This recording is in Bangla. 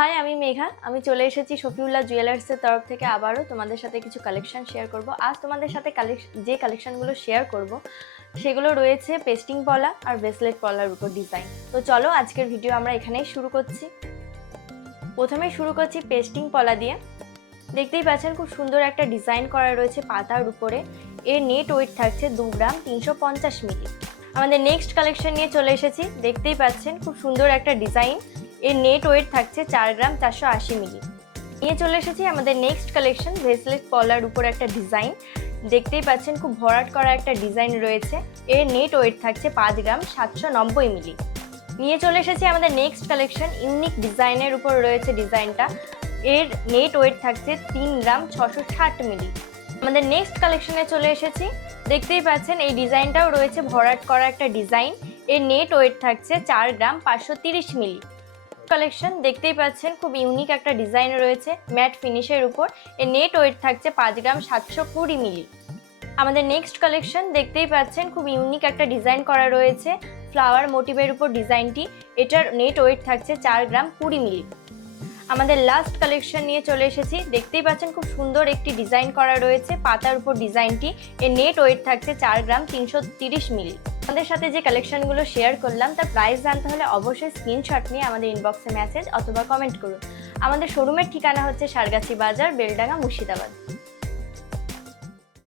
হাই, আমি মেঘা। আমি চলে এসেছি শফিউল্লাহ জুয়েলার্সের তরফ থেকে আবারও তোমাদের সাথে কিছু কালেকশন শেয়ার করব। আজ তোমাদের সাথে যে কালেকশনগুলো শেয়ার করব সেগুলো রয়েছে পেস্টিং পলা আর ব্রেসলেট পলার উপর ডিজাইন। তো চলো আজকের ভিডিও আমরা এখানেই শুরু করছি। প্রথমে শুরু করছি পেস্টিং পলা দিয়ে। দেখতেই পাচ্ছেন খুব সুন্দর একটা ডিজাইন করা রয়েছে পাতার উপরে। এর নেট ওয়েট থাকছে 2 গ্রাম 350 মিলি। আমাদের নেক্সট কালেকশন নিয়ে চলে এসেছি। দেখতেই পাচ্ছেন খুব সুন্দর একটা ডিজাইন। এর নেট ওয়েট থাকছে 4 গ্রাম 480 মিলি। নিয়ে চলে এসেছি আমাদের নেক্সট কালেকশন ব্রেসলেট পলার উপর একটা ডিজাইন। দেখতেই পাচ্ছেন খুব ভরাট করা একটা ডিজাইন রয়েছে। এর নেট ওয়েট থাকছে 5 গ্রাম 790 মিলি। নিয়ে চলে এসেছি আমাদের নেক্সট কালেকশন ইউনিক ডিজাইনের উপর রয়েছে ডিজাইনটা। এর নেট ওয়েট থাকছে 3 গ্রাম 660 মিলি। আমাদের নেক্সট কালেকশনে চলে এসেছি। দেখতেই পাচ্ছেন এই ডিজাইনটাও রয়েছে ভরাট করা একটা ডিজাইন। এর নেট ওয়েট থাকছে 4 গ্রাম 530 মিলি। কালেকশন দেখতেই পাচ্ছেন খুব ইউনিক একটা ডিজাইন রয়েছে ম্যাট ফিনিশের উপর। এর নেট ওয়েট থাকছে 5 গ্রাম 720 মিলি। আমাদের নেক্সট কালেকশন দেখতেই পাচ্ছেন খুব ইউনিক একটা ডিজাইন করা রয়েছে ফ্লাওয়ার মোটিভের উপর ডিজাইনটি। এটার নেট ওয়েট থাকছে 4 গ্রাম 20 মিলি। আমাদের লাস্ট কালেকশন নিয়ে চলে এসেছি। দেখতেই পাচ্ছেন খুব সুন্দর একটি ডিজাইন করা রয়েছে পাতার উপর ডিজাইনটি। এর নেট ওয়েট থাকছে 4 গ্রাম 330 মিলি। আমাদের সাথে যে কালেকশনগুলো শেয়ার করলাম তার প্রাইস জানতে হলে অবশ্যই স্ক্রিনশট নিয়ে আমাদের ইনবক্সে মেসেজ অথবা কমেন্ট করুন। আমাদের শোরুমের ঠিকানা হচ্ছে সারগাছি বাজার, বেলডাঙ্গা, মুর্শিদাবাদ।